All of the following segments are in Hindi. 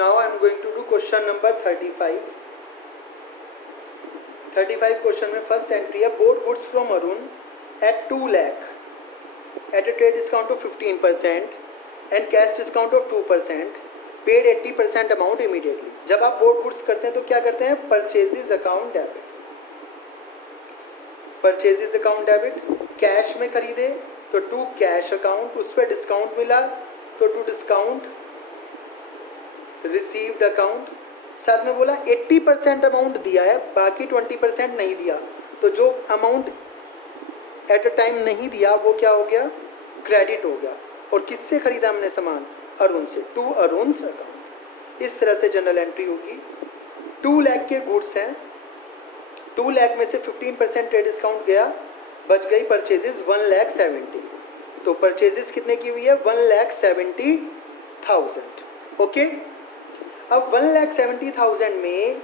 Now I am going to do question number 35. 35 question में फर्स्ट एंट्री है bought goods from Arun at 2 lakh at a trade discount of 15% and cash discount of 2%, paid 80% amount immediately. जब आप बोर्ड गुड्स करते हैं तो क्या करते हैं? Purchases account debit, purchases account debit. Cash में खरीदे तो टू कैश अकाउंट, उस पर डिस्काउंट मिला तो टू डिस्काउंट रिसीव्ड अकाउंट। साथ में बोला 80% अमाउंट दिया है, बाकी 20% नहीं दिया, तो जो अमाउंट एट अ टाइम नहीं दिया वो क्या हो गया? क्रेडिट हो गया। और किससे खरीदा हमने सामान? अरुण से, टू अरुण्स अकाउंट। इस तरह से जनरल एंट्री होगी। 2 लाख के गुड्स हैं, 2 लाख में से 15% ट्रेड डिस्काउंट गया, बच गई परचेजेस 1,70,000। तो परचेजेस कितने की हुई है? 1,70,000। ओके, अब 1,70,000 में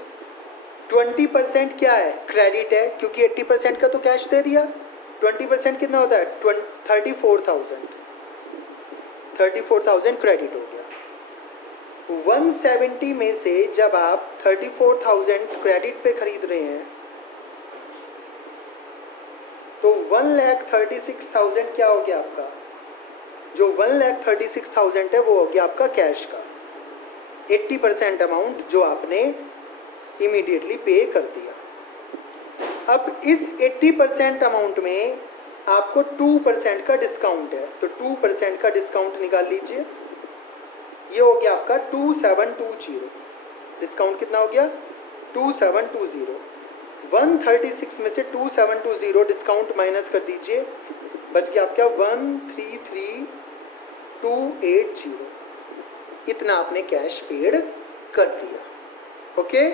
20% क्या है? क्रेडिट है, क्योंकि 80% का तो कैश दे दिया। 20% कितना होता है? 34,000। 34,000 क्रेडिट हो गया। 170 में से जब आप 34,000 क्रेडिट पे खरीद रहे हैं तो 1,36,000 क्या हो गया आपका? जो 1,36,000 है वो हो गया आपका कैश का। 80% अमाउंट जो आपने इमीडिएटली पे कर दिया। अब इस 80% अमाउंट में आपको 2% का डिस्काउंट है, तो 2% का डिस्काउंट निकाल लीजिए। ये हो गया आपका 2720। डिस्काउंट कितना हो गया? 2720। 136 में से 2720 डिस्काउंट माइनस कर दीजिए, बच गया आपका 133,280। इतना आपने कैश पेड कर दिया। ओके,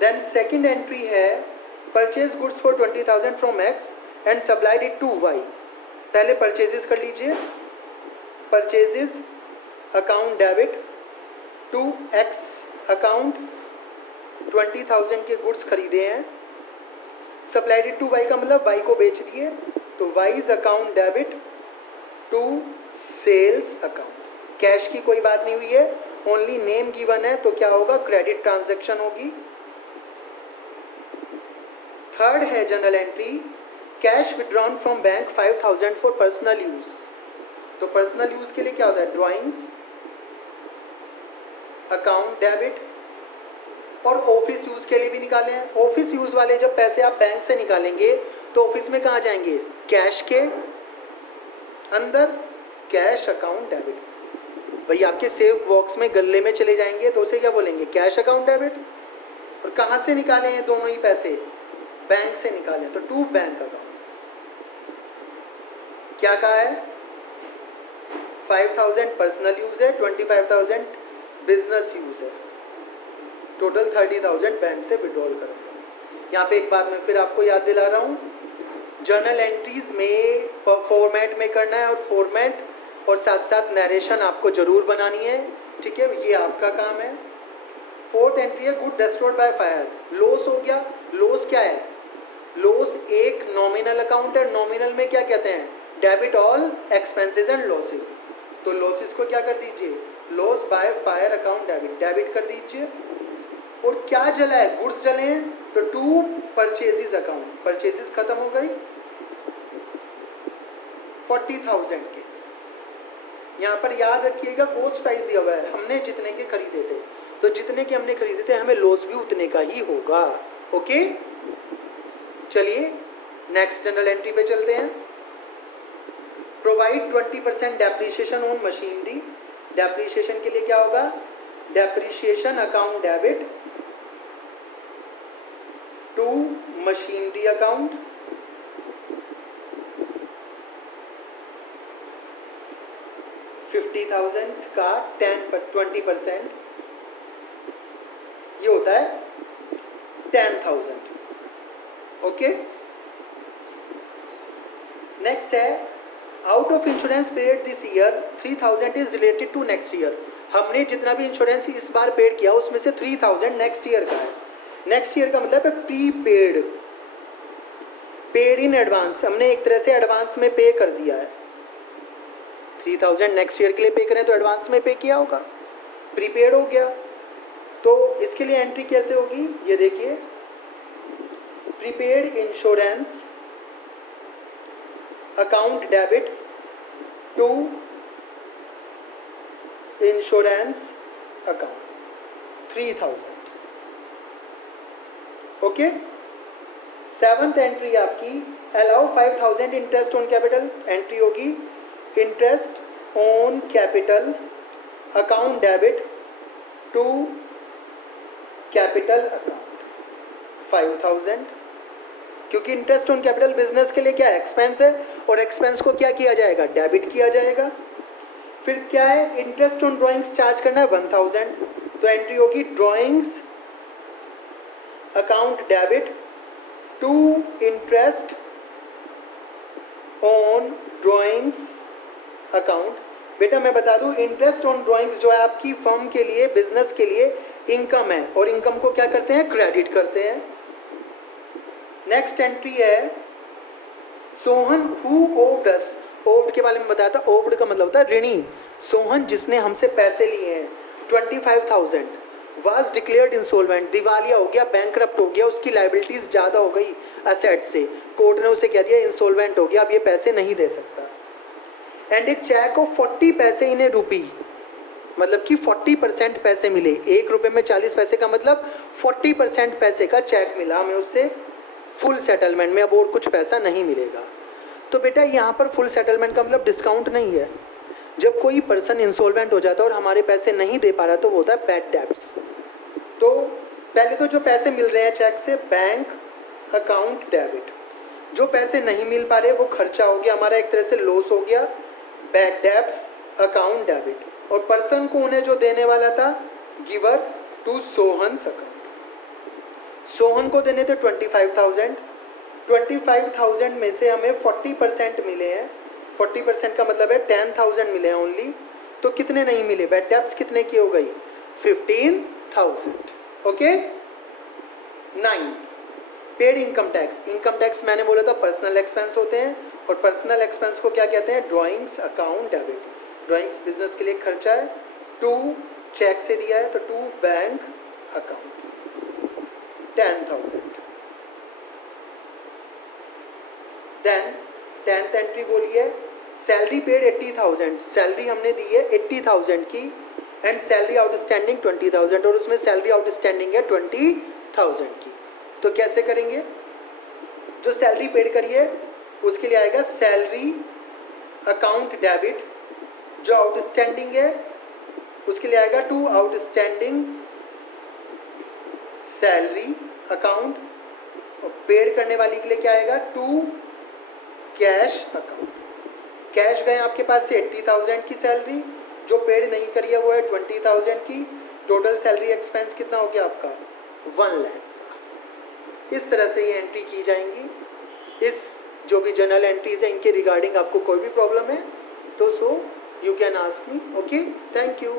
देन सेकंड एंट्री है purchase goods for 20,000 from X and supplied it to Y. पहले परचेजेस कर लीजिए। Purchases account debit to X account, 20,000 के गुड्स खरीदे हैं। सप्लाइड इट टू वाई का मतलब वाई को बेच दिए, तो Y's account debit to sales account. Cash की कोई बात नहीं हुई है, ओनली नेम गिवन है, तो क्या होगा? क्रेडिट ट्रांजैक्शन होगी। थर्ड है general entry cash withdrawn from bank 5,000 for personal use. तो पर्सनल यूज के लिए क्या होता है? Drawings account debit. और ऑफिस यूज के लिए भी निकाले हैं। ऑफिस यूज वाले जब पैसे आप बैंक से निकालेंगे तो ऑफिस में कहाँ जाएंगे? कैश के अंदर, कैश अकाउंट डेबिट। भाई आपके सेफ बॉक्स में गल्ले में चले जाएंगे तो उसे क्या बोलेंगे? Cash account debit. और कहाँ से निकाले हैं दोनों ही पैसे? बैंक से निकाले, तो टू बैंक अकाउंट। क्या कहा है? 5,000 पर्सनल यूज है, 25,000 बिजनेस यूज है, टोटल 30,000 बैंक से विड्रॉल करेंगे। यहाँ पे एक बात मैं फिर आपको याद दिला रहा हूँ, जर्नल एंट्रीज में फॉर्मेट में करना है, और फॉर्मेट और साथ साथ नरेशन आपको ज़रूर बनानी है। ठीक है, ये आपका काम है। फोर्थ एंट्री है good destroyed by fire. Loss हो गया। लॉस क्या है? लॉस एक नॉमिनल अकाउंट है। नॉमिनल में क्या कहते हैं? Debit all expenses and losses. तो लॉसेस को क्या कर दीजिए? Loss by fire account debit, debit कर दीजिए। और क्या जला है? गुड्स जले हैं, तो टू परचेजेस अकाउंट, परचेजेस खत्म हो गई 40,000 के। यहाँ पर याद रखिएगा कॉस्ट प्राइस दिया हुआ है, हमने जितने के खरीदे थे, तो जितने के हमने खरीदे थे हमें लॉस भी उतने का ही होगा। ओके, चलिए नेक्स्ट जनरल एंट्री पे चलते हैं। Provide 20% depreciation on machinery. Depreciation के लिए क्या होगा? Depreciation account debit to machinery account. $50,000 का 20% ये होता है 10,000। ओके, नेक्स्ट है out of insurance paid this year 3,000 is related to next year. हमने जितना भी इंश्योरेंस इस बार पेड किया उसमें से 3,000 नेक्स्ट ईयर का है। नेक्स्ट ईयर का मतलब है pre paid, paid in advance. हमने एक तरह से एडवांस में पे कर दिया है। 3,000 नेक्स्ट ईयर के लिए पे करें तो एडवांस में पे किया होगा। प्रीपेड हो गया। तो इसके लिए एंट्री कैसे होगी, ये देखिए, prepaid insurance account debit to insurance account 3000। Okay. Seventh entry आपकी allow 5000 interest on capital, entry होगी interest on capital account debit to capital account 5000, क्योंकि इंटरेस्ट ऑन कैपिटल बिजनेस के लिए क्या एक्सपेंस है, और एक्सपेंस को क्या किया जाएगा, डेबिट किया जाएगा। फिर क्या है, इंटरेस्ट ऑन ड्राइंग्स चार्ज करना है 1000, तो एंट्री होगी drawings account debit to interest on drawings account. बेटा मैं बता दूं, इंटरेस्ट ऑन ड्राइंग्स जो है आपकी फर्म के लिए, बिजनेस के लिए इनकम है, और इनकम को क्या करते हैं, क्रेडिट करते हैं। नेक्स्ट एंट्री है सोहन हु ओव्ड अस, ओव्ड के बारे में बताया था, ओव्ड का मतलब होता है ऋणी। सोहन जिसने हमसे पैसे लिए हैं 25,000 वाज डिक्लेयर्ड इंसॉल्वेंट, दिवालिया हो गया, बैंकरप्ट हो गया, उसकी लाइबिलिटीज ज़्यादा हो गई असेट से, कोर्ट ने उसे कह दिया इंसॉल्वेंट हो गया, अब ये पैसे नहीं दे सकता। एंड ए चेक ऑफ 40 पैसे इन ए रूपी, मतलब कि 40% पैसे मिले, 1 रुपये में 40 पैसे का मतलब 40% पैसे का चेक मिला हमें उससे फुल सेटलमेंट में, अब और कुछ पैसा नहीं मिलेगा। तो बेटा यहाँ पर फुल सेटलमेंट का मतलब डिस्काउंट नहीं है। जब कोई पर्सन इंसॉल्वेंट हो जाता है और हमारे पैसे नहीं दे पा रहा तो वो होता है बैड डेब्ट्स। तो पहले तो जो पैसे मिल रहे हैं चेक से, बैंक अकाउंट डेबिट, जो पैसे नहीं मिल पा रहे वो खर्चा हो गया हमारा, एक तरह से लॉस हो गया, बैड डेब्ट्स अकाउंट डेबिट। और पर्सन को उन्हें जो देने वाला था, giver to Sohan account, Sohan को देने थे 25,000, 25,000 में से हमें 40% मिले हैं, 40% का मतलब है 10,000 मिले हैं ओनली। तो कितने नहीं मिले, बैड डेब्ट्स कितने की हो गई, 15,000। Okay. 9th paid income tax, income tax मैंने बोला था पर्सनल एक्सपेंस होते हैं, और पर्सनल एक्सपेंस को क्या कहते हैं, drawings account debit. Drawings business के लिए खर्चा है, टू चेक से दिया है, तो to bank account 10,000। Then 10th entry बोलिए, सैलरी पेड 80,000, सैलरी हमने दी है 80,000 की, एंड सैलरी आउटस्टैंडिंग 20,000, और उसमें सैलरी आउटस्टैंडिंग है 20,000 की। तो कैसे करेंगे, जो सैलरी पेड करिए उसके लिए आएगा सैलरी अकाउंट डेबिट, जो आउटस्टैंडिंग है उसके लिए आएगा टू आउटस्टैंडिंग सैलरी अकाउंट, और पेड करने वाली के लिए क्या आएगा, टू कैश अकाउंट। कैश गए आपके पास से 80,000 की सैलरी, जो पेड नहीं करी है वो है 20,000 की, टोटल सैलरी एक्सपेंस कितना हो गया आपका, 1 लाख का। इस तरह से ये एंट्री की जाएंगी। इस जो भी जर्नल एंट्रीज है इनके रिगार्डिंग आपको कोई भी प्रॉब्लम है तो so you can ask me. Okay, thank you.